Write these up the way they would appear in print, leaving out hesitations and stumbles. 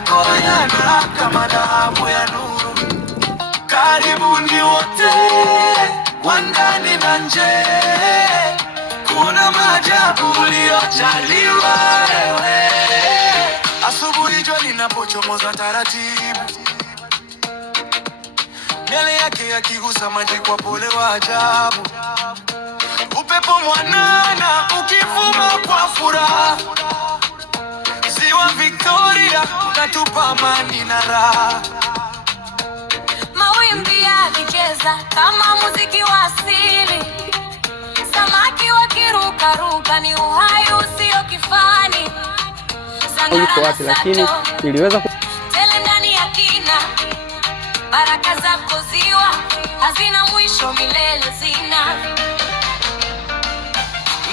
yako yana kama dhahabu ya nuru. Karibuni wote wa ndani na nje, kuona maajabu uliyojaliwa wewe. Asubuhi jua linapochomoza taratibu, miale yake yakigusa maji kwa pole wa ajabu. Upepo mwanana ukivuma kwa furaha, Ziwa Victoria unatupa amani na raha. Mawimbi yakicheza kama muziki wa asili, samaki wakirukaruka ni uhai usio kifani. Uko wapi lakini niliweza tele ndani ya kina, baraka zako ziwa hazina mwisho, milele zina.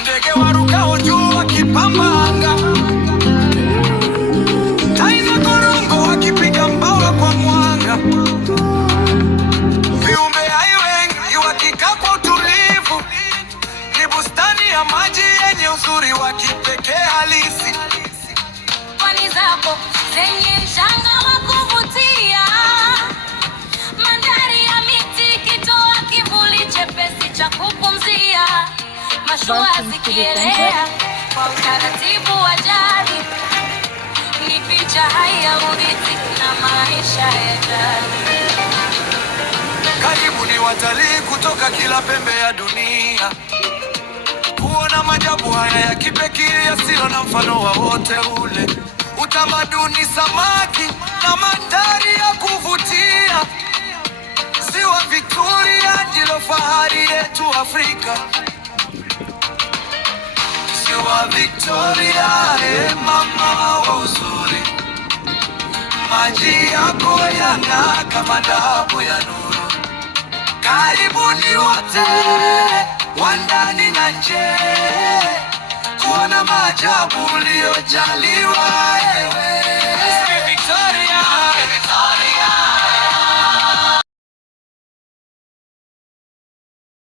Ndege warukao juu wakipamba anga, tai na korongo wakipiga mbawa kwa mwanga. Viumbe hai wengi wakikaa kwa utulivu, ni bustani ya maji yenye uzuri wa kipekee halisi. Pwani zako zenye mchanga wa kuvutia, mandhari ya miti ikitoa kivuli chepesi cha kupumzia. Mashua zikielea kwa utaratibu wa jadi, ni picha hai ya urithi na maisha ya jadi. Karibuni watalii kutoka kila pembe ya dunia, kuona maajabu haya ya kipekee yasiyo na mfano wa wote ule. Utamaduni, samaki na mandhari ya kuvutia. Ziwa Victoria ndilo fahari yetu Afrika. Ziwa Victoria, mama wa uzuri, maji yako yana kama dhahabu ya nuru. Karibuni wote wa ndani na nje, kuona maajabu uliyojaliwa